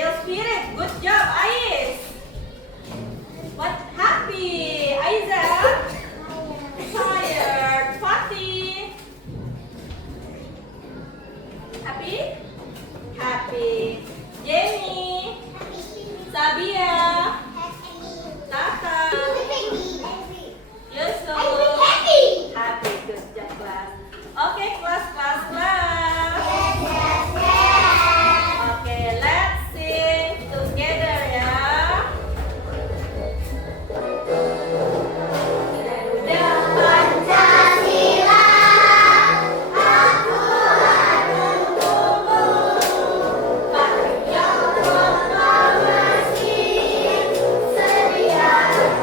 Real spirit. Good job, Ais. What? Happy. Aiza? Tired. Fatih? Happy? Happy. Jenny? Sabia? Tata? Yusuf? Happy. Good job, class. Okay, class. Okay, let's sing together ya. Garuda Pancasila, aku menunggumu. Patriot proklamasi, sedia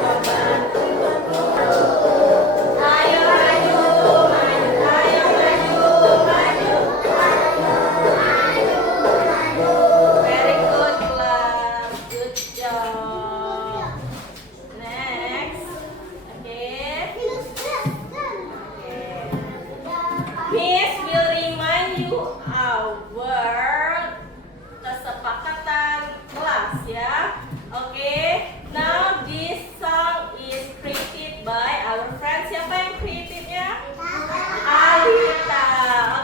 membantu. Ayo maju, ayo maju. Very good, class. Good job. Next. Okay. Miss will remind you our kesepakatan kelas ya. Okay. Now this song is created by our friend. Siapa yang creatednya? Alita.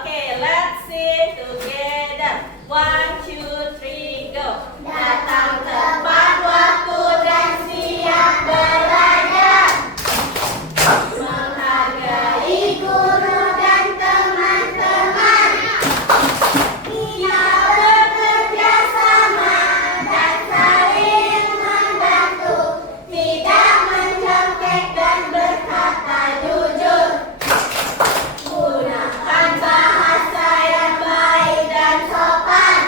Okay, let's sing together. 1, 2, 3, go. Datang tepat waktu dan siap belajar. Menghargai guru dan teman-teman. Kita bekerja sama dan saling membantu. Tidak mencontek dan berkata jujur. Gunakan bahasa yang baik dan sopan.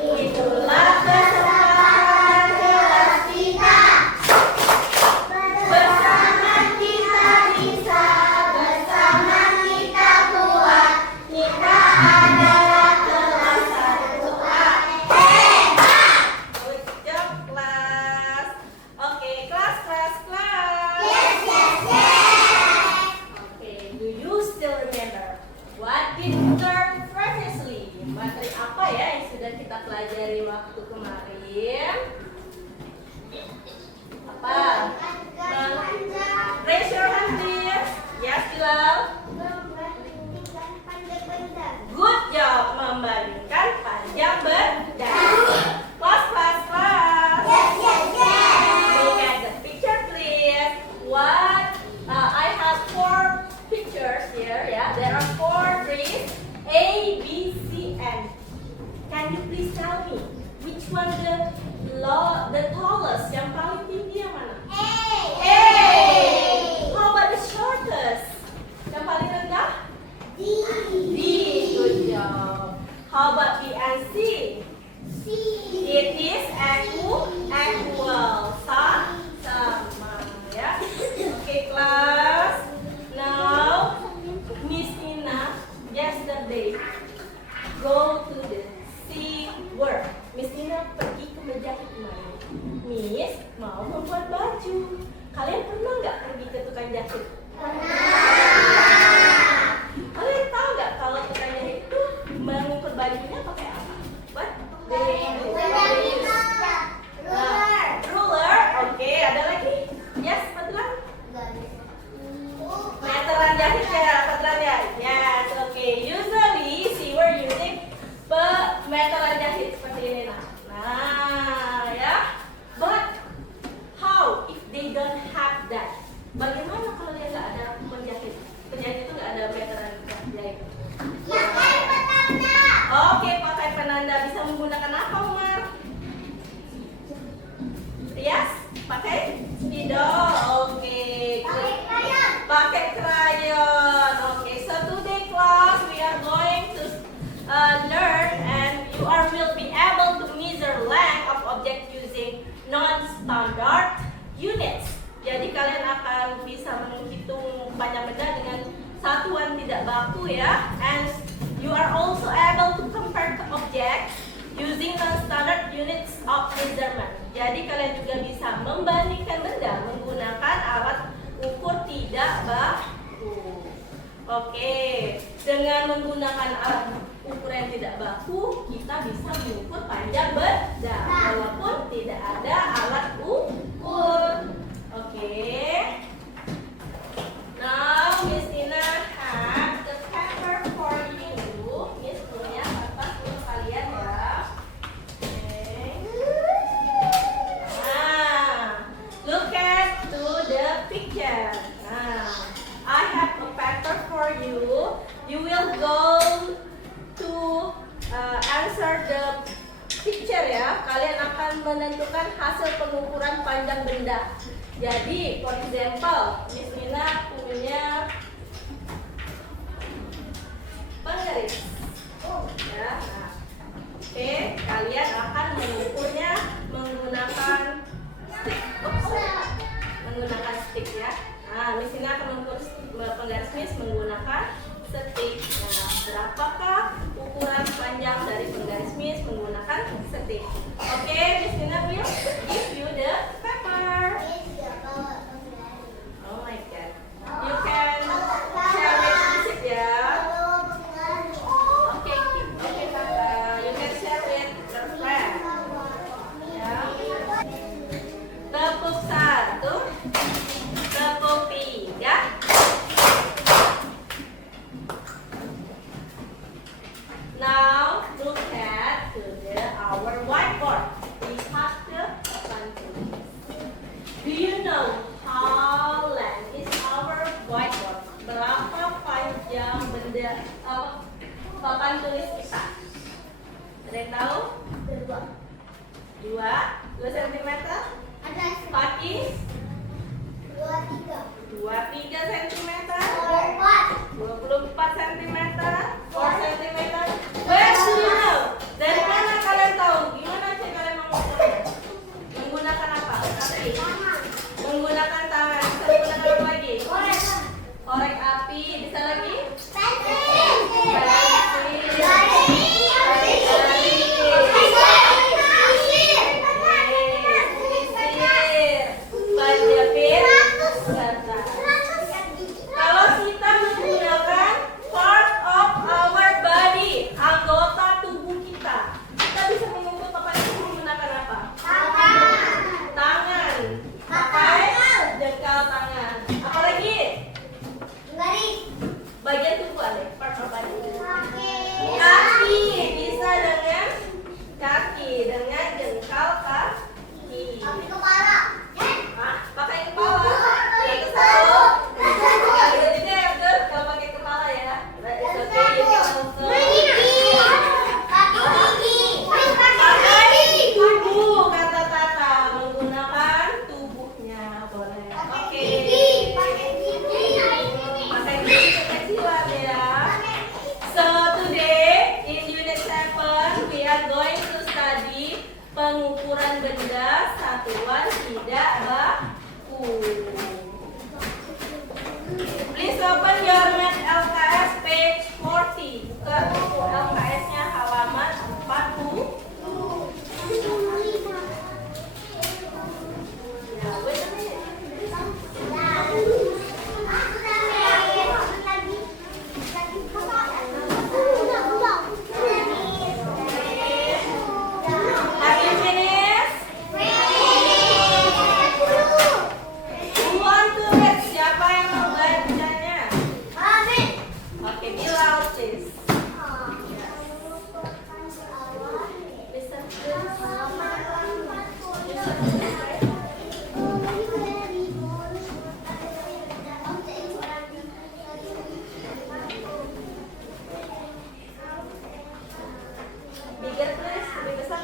Itulah kesepakatan kelas kita. Bersama kita bisa, bersama kita kuat. Kita adalah kelas 1A. Hebat! Good job, kelas. Oke, kelas. Okay, do you still remember what did we learn previously? Materi apa ya yang sudah kita pelajari waktu kemarin? Apa? Raise your hand, please. Yes, Bilal. Good job, membandingkan panjang benda. Class. Look at the picture, please. I have 4 pictures here. Yeah, there are 4 trees. A, B, C, and can you please tell me which one the tallest? Yang paling tinggi yang mana? A. How about the shortest? Yang paling rendah? D. Good job. How about B and C? It is equal. Sama ya. Okay, class. Now, Miss Nina yesterday go to the sea work. Miss Nina pergi ke menjahit kemarin. Miss mau membuat baju. Kalian pernah nggak pergi ke tukang jahit? Kalian tahu nggak kalau tukang jahit itu mengukur bajunya pakai apa? What? Ruler. Oke, ada lagi? Yes, Fadlan? Meteran jahit ya, Fadlan ya? Yes, oke. Usually, see we're using meteran jahit seperti ini nah, ya. But how if they don't have that? Bagaimana kalau dia nggak ada penjahit? Penjahit itu nggak ada meteran jahit. Oke, pakai penanda. Bisa menggunakan apa, Umar? Yes, pakai spidol. Oke. Pakai crayon. Oke, so today class we are going to learn and you will be able to measure length of object using non-standard units. Jadi kalian akan bisa menghitung panjang benda dengan satuan tidak baku ya. And you are also able to compare objects using non-standard units of measurement. Jadi kalian juga bisa membandingkan benda menggunakan alat ukur tidak baku. Oke, dengan menggunakan alat ukur yang tidak baku, kita bisa mengukur panjang panjang benda walaupun tidak ada alat ukur. Oke. Now Miss Nina have the paper for you. Miss punya kertas untuk kalian ya. Look at to the picture. I have a paper for you. You will go to answer the picture ya. Kalian akan menentukan hasil pengukuran panjang benda. Jadi, for example, Miss Nina punya penggaris. Ya. Oke, kalian akan mengukurnya menggunakan stick. Menggunakan stick ya. Nah, Miss Nina akan mengukur penggaris Miss menggunakan stick. Nah, berapakah ukuran panjang dari penggaris Miss menggunakan stick? Oke, Miss Nina will give you the paper. Oh my God. You can share with it ya. Oke, Kakak. You can share with your friend. Ya. Tepuk 1, tepuk 3. Now look at our whiteboard. We have the papan tulis. Do you know how long is our whiteboard? Berapa panjang benda papan tulis kita? Ada yang tahu? 2 cm. Kaki? 23 cm. 24 cm. 4 cm. Where do you know? Dari mana kalian tahu? Gimana sih kalian mengukurnya? Menggunakan apa? Api. Menggunakan tangan. Bisa menggunakan apa lagi? Korek api. Bisa lagi? Kalau kita menggunakan part of our body, anggota tubuh kita bisa mengukur papan itu menggunakan apa? Tangan. Pakai jengkal tangan. Apalagi? Bagian tubuh ada part of body. Kaki bisa dengan kaki, dengan jengkal kaki. Pakai kepala. Itu satu. Kalau pakai kepala ya. Pakai tubuh kata Tata, menggunakan tubuhnya boleh. Oke. Pakai gigi kecilan ya. So today in unit 7 we are going to study pengukuran benda satuan tidak baku. Please open your math LKS page 40. Buka buku LKS-nya halaman 40. Ya, wait a minute. Have you finished? Who want to read? Siapa yang mau bacanya? Oke, bilang please. Listen, bigger please, lebih besar.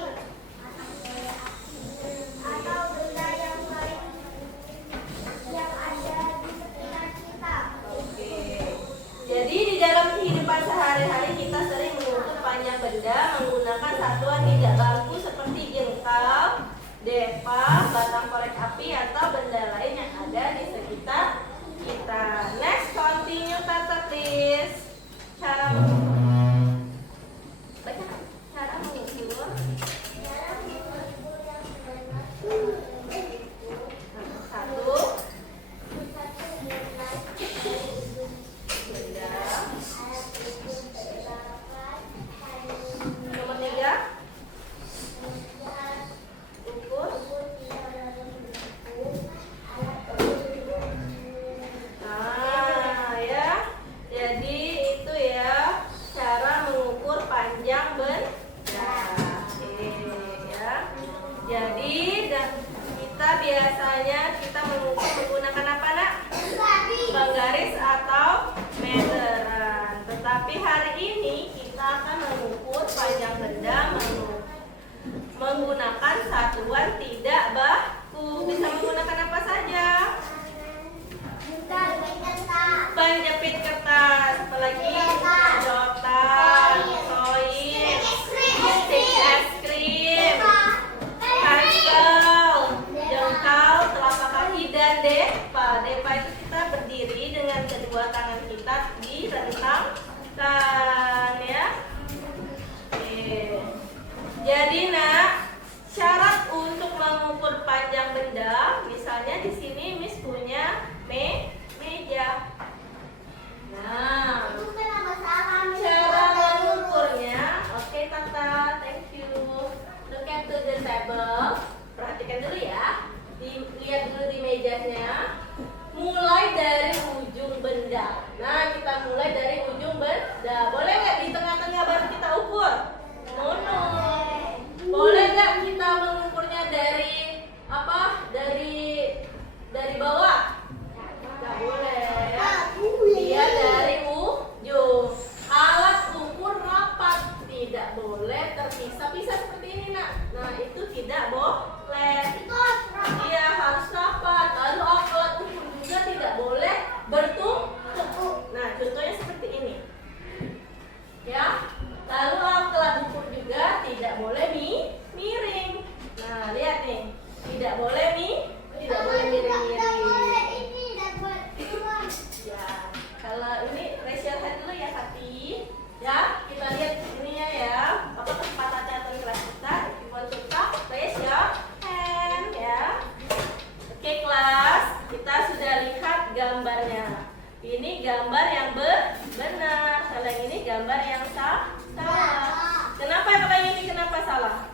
Jadi di dalam kehidupan sehari-hari kita sering mengukur panjang benda menggunakan satuan tidak baku seperti jengkal, depa, batang korek api atau benda lain yang ada di sekitar kita. Next, continue Tata please. Cara mengukur. Satu. Nomor 3. Jadi kita biasanya mengukur menggunakan apa, Nak? Penggaris atau meteran. Tetapi hari ini kita akan mengukur panjang benda menggunakan satuan tidak baku. Bisa menggunakan apa saja? Penjepit kertas, apalagi sedotan, koin, stick es krim, pensel, jengkal, telapak kaki, dan depa. Depa itu kita berdiri dengan kedua tangan kita direntangkan, ya. Oke. Jadi, Nak, syarat untuk mengukur panjang benda, misalnya di sini Miss punya meja. Nah, cara mengukurnya, oke Tata, thank you. Look at to the table. Perhatikan dulu ya. Lihat dulu di mejanya. Mulai dari ujung benda. Nah, kita mulai dari ujung benda. Boleh nggak di tengah-tengah baru kita ukur? No. Boleh nggak kita mengukurnya dari apa? Dari bawah? Nggak boleh ya. Dia dari ujung. Alat ukur rapat, tidak boleh terpisah-pisah seperti ini, Nak. Nah, itu tidak boleh. Dia harus rapat. Lalu alat ukur juga tidak boleh bertumpuk. Nah, contohnya seperti ini. Ya. Lalu alat ukur juga tidak boleh miring. Nah, lihat nih. Tidak boleh miring-miring. Ya, kalau ini raise your hand dulu ya, Hati. Ya, kita lihat ininya ya. Apa kesempatan catatan kelas kita? If you want to talk, raise your hand ya. Oke, kelas. Kita sudah lihat gambarnya. Ini gambar yang benar. Kalau yang ini gambar yang salah. Kenapa kalau ini kenapa salah?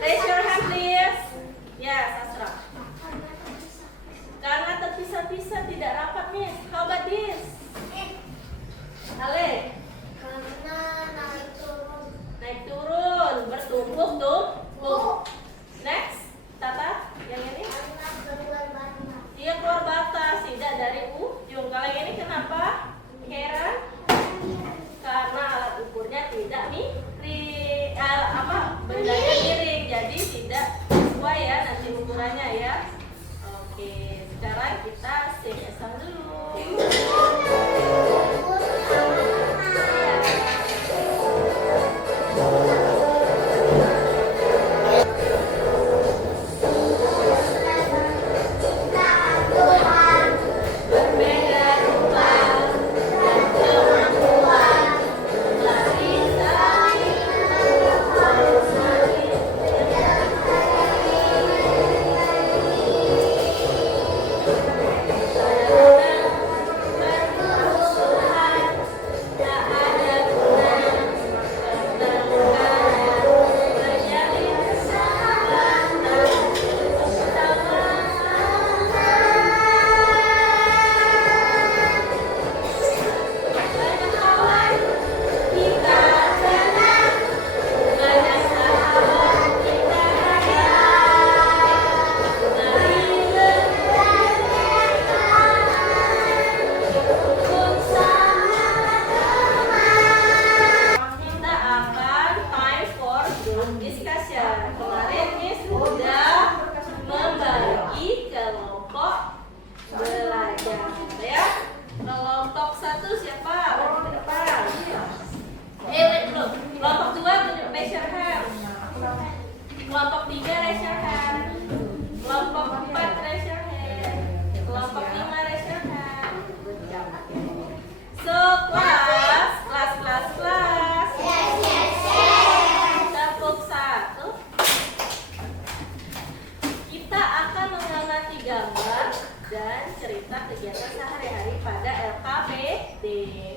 Raise your hand please. Yes, Asra. Karena terpisah-pisah tidak rapat, Miss. How about this? Ale? Naik turun, bertumpuk. Next, Tata, yang ini? Dia keluar batas, tidak dari ujung. Kalau yang ini kenapa? Heran? Karena alat ukurnya tidak bendanya miring, jadi tidak sesuai ya nanti ukurannya ya. Oke, sekarang kita sing a song dulu. Kelompok 3 raise your hand. Kelompok 4 raise your hand. Kelompok 5 raise your hand. So kelas. Tepuk satu. Kita akan mengamati gambar dan cerita kegiatan sehari-hari pada LKPD.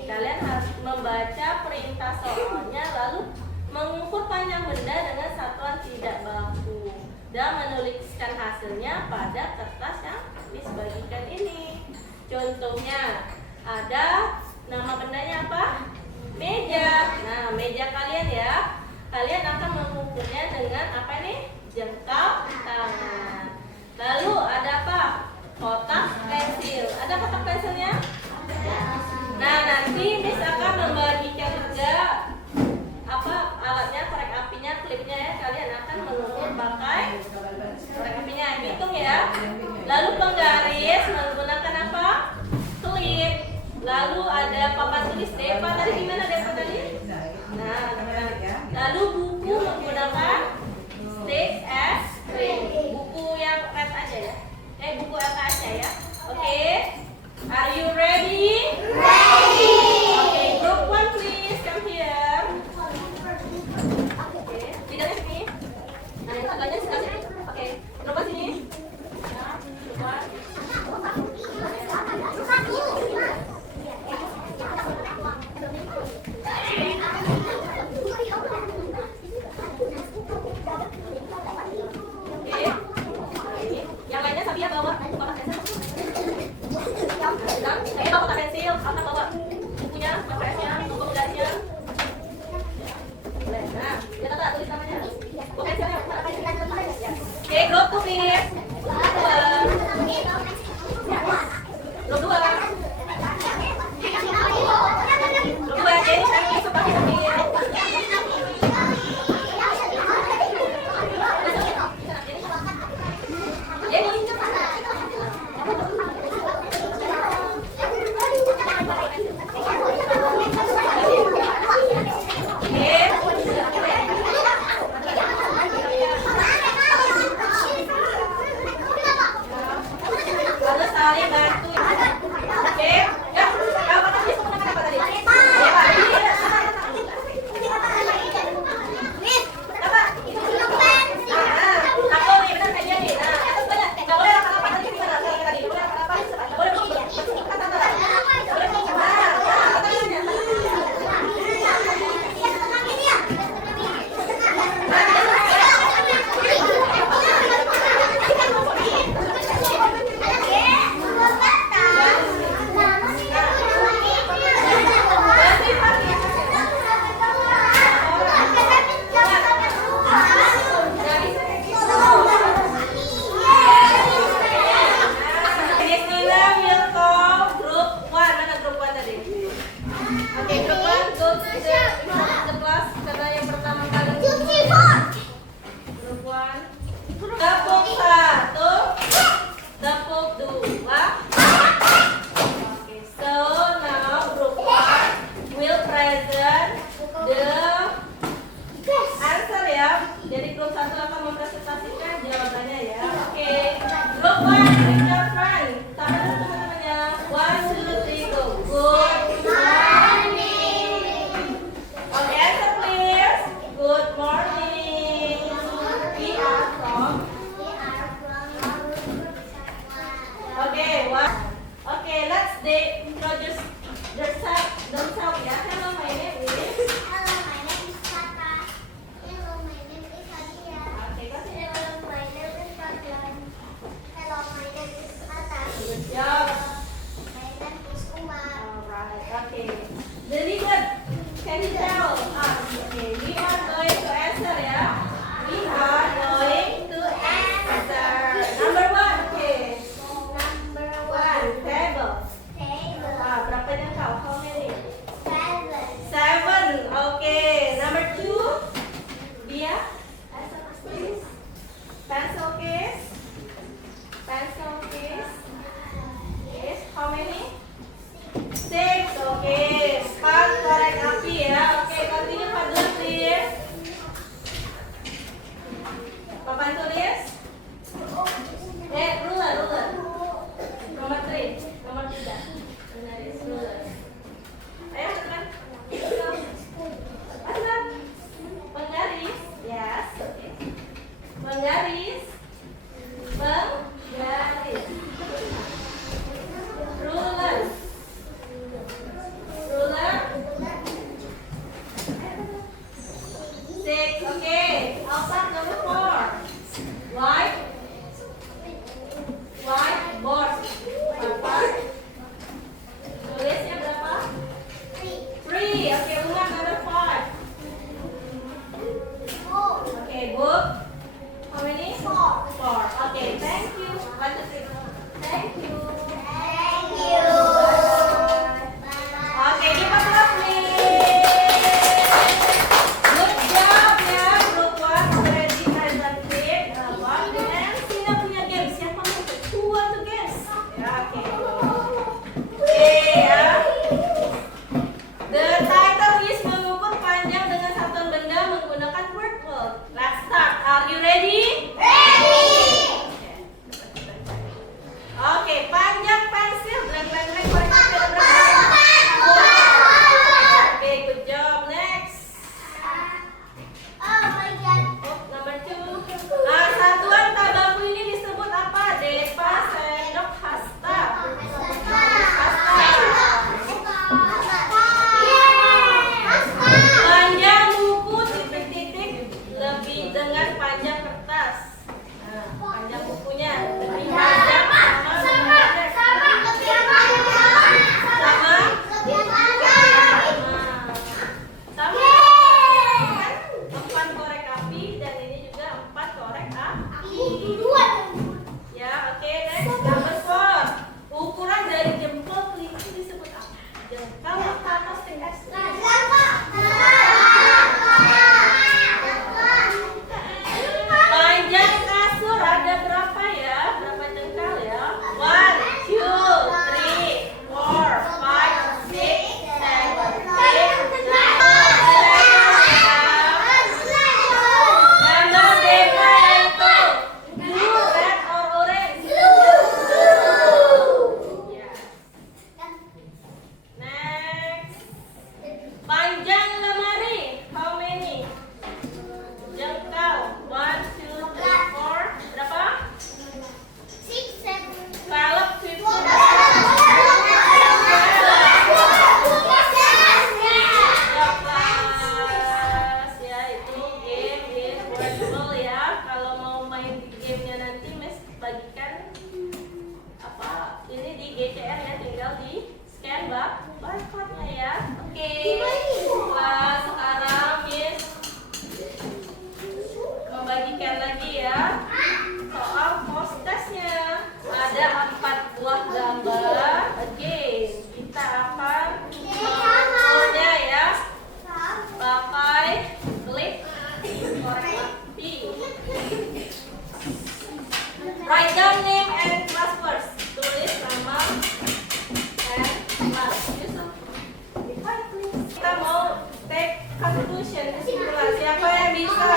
Kalian harus membaca perintah soalnya lalu mengukur panjang benda dengan satuan tidak baku dan menuliskan hasilnya pada kertas yang dibagikan ini. Contohnya ada nama bendanya apa? Meja. Nah, meja kalian ya. Kalian akan mengukur memakai korek apinya. Hitung ya. Lalu penggaris menggunakan apa? Klip. Lalu ada papan tulis Depa tadi gimana Depa tadi? Nah, lalu buku menggunakan stick as string. Buku yang red aja ya. Buku LKS ya. Oke. Are you ready? Ready. Okay, group 1 please come here. Oke, lidahnya sini. Nah, yang tangannya sebelah sini. Oke, group 1 sini. Nah, group 1. Yang lainnya Sabia bawa kotak pensil. Bawa kotak pensil, Alta bawa bukunya, PPS-nya, buku penggarisnya. Nah, kita tak tulis namanya. Buku pensilnya. Oke, group 2 please. Group 2. Group 2, jadi saya besok pakai pensil. Harus saling bantu. Oke, ya. Kalau kata dia sama apa tadi? Apa? Aku nih benar kayak nih. Nah, nggak boleh apa-apa tadi gimana? Tadi boleh apa-apa? Boleh jadi grup 1 akan mempresentasikan jawabannya ya. Oke. Grup 1, bring your friend. Sama teman-temannya. 1, 2, 3, go. Good morning. Okay, answer please. Good morning. We are from. Okay, what? Okay, let's introduce themselves ya. Hello, my name is. Job. Alright, okay. Very good. Can you tell us? Okay, we are going to answer ya. We are going to answer. Number 1, okay. Number 1, table. Berapa yang kau? How many? 7. Okay. Number 2, dia. Answer us please. Pencil case. Pencil case. Yes, how many? 6. Okay. Part korek api ya. Okay, continue Fadlan please. Papan tulis. Ruler. Nomor 3. Nomor 3. Benar, ruler. Ayo, teman. Teman. Penggaris. Yes. Okay. Penggaris. Penggaris. Ruler. Good job ya, grup 1 sudah dengan panjang kertas. Nah, panjang bukunya lebih panjang sama pendek. Sama. Sama. Kan 4 korek api dan ini juga 4 korek api. Ya, oke, next number 4. Ukuran dari jempol kelinci disebut apa? Jengkal atau stengkas? Panjang kasur ada berapa ya? Berapa jengkal ya? 1, 2, 3, 4, 5, 6, 7, 8, 9. Number berapa itu? Blue, red, or orange? Yes. Next. Panjang lemari. How many? Jengkal. 1, 2, 3, 4. Berapa? Kalau 15 ya, itu game virtual ya. Kalau mau main di gamenya nanti Miss bagikan apa ini di GCR ya, tinggal di scan barcode-nya ya. Oke. Sekarang Miss membagikan lagi ya soal post testnya. Ada 4 buah gambar. Again, kita akan mengukurnya ya pakai klip korek api. Write down name and class first. Tulis nama and class. Yusuf, divide please. Kita mau take conclusion, kesimpulan. Siapa yang bisa?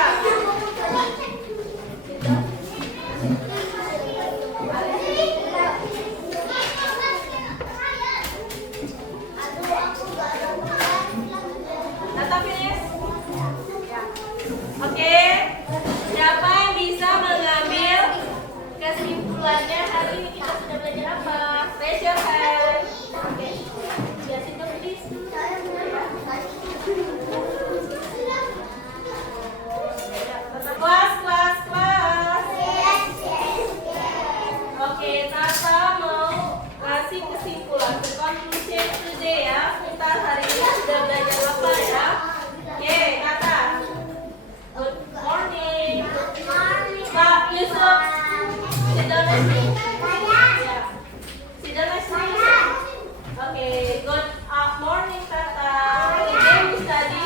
Data finish? Ya. Oke. Siapa yang bisa mengambil kesimpulannya hari ini kita sudah belajar apa? Raise your hand. Oke. Jelasin dong please. Kelas. Oke, Tata mau kasih kesimpulan. The conclusion today ya. Kita hari ini sudah belajar apa ya? Oke, Tata. Good morning. Pak Yusuf. Sit down next to me. Yeah. Sit down next to me, Yusuf. Oke, good morning, Tata. Today we study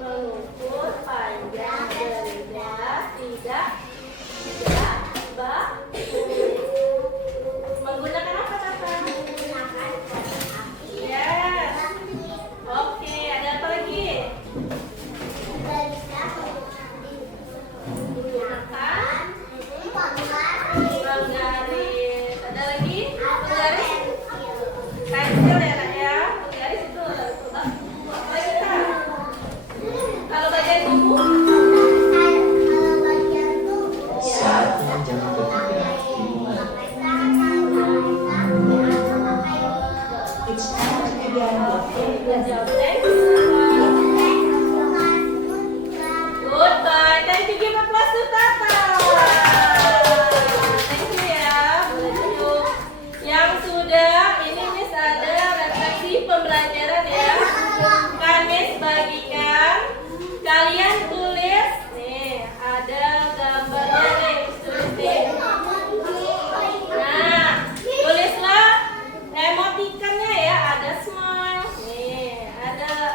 mengukur panjang benda tidak menggunakan apa, Tata? Yes. Oke, ada apa lagi? Menggunakan penggaris. Ada lagi? Penggaris? Pensil ya, Nak ya? Penggaris itu apa lagi, Kak? Kalau bagian tubuh? Saat jam ketiga dimulai. It's time to begin the Good job. Next. Goodbye. Thank you. Give applause to Tata. Thank you ya. Boleh duduk. Yang sudah, ini Miss ada refleksi pembelajaran ya. Kan Miss bagikan. Kalian tulis. Nih, ada gambarnya nih. Tulis nih. Nah, tulislah emotikannya ya. Ada smile. Nih, ada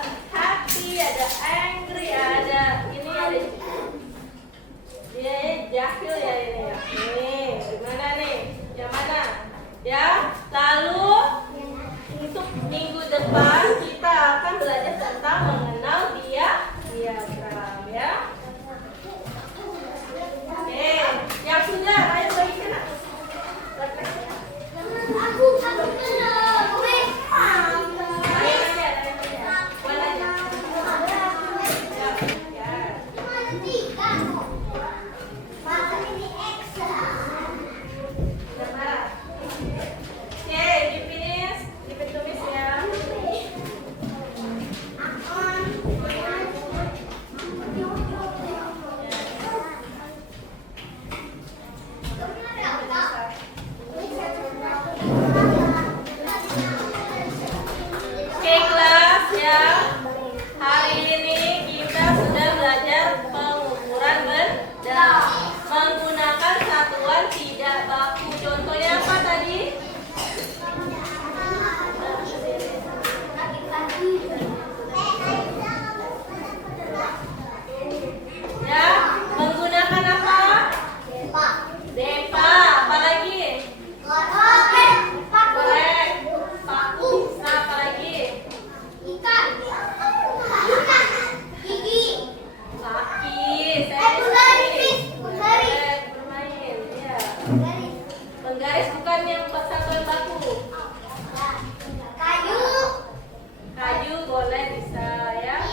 boleh bisa ya.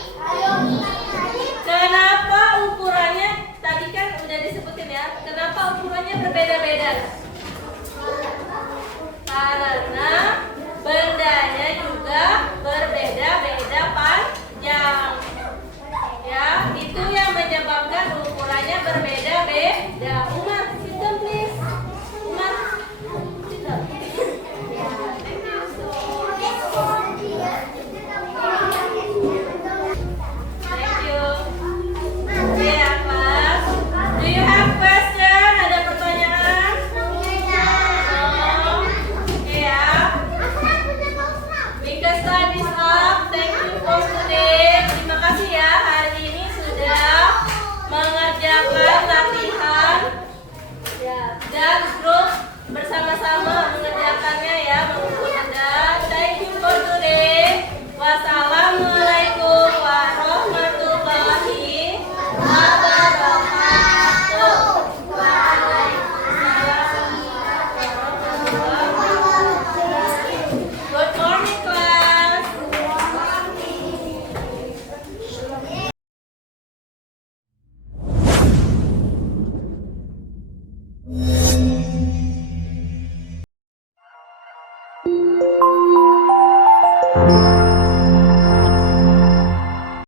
Kenapa ukurannya? Tadi kan udah disebutin ya. Kenapa ukurannya berbeda-beda?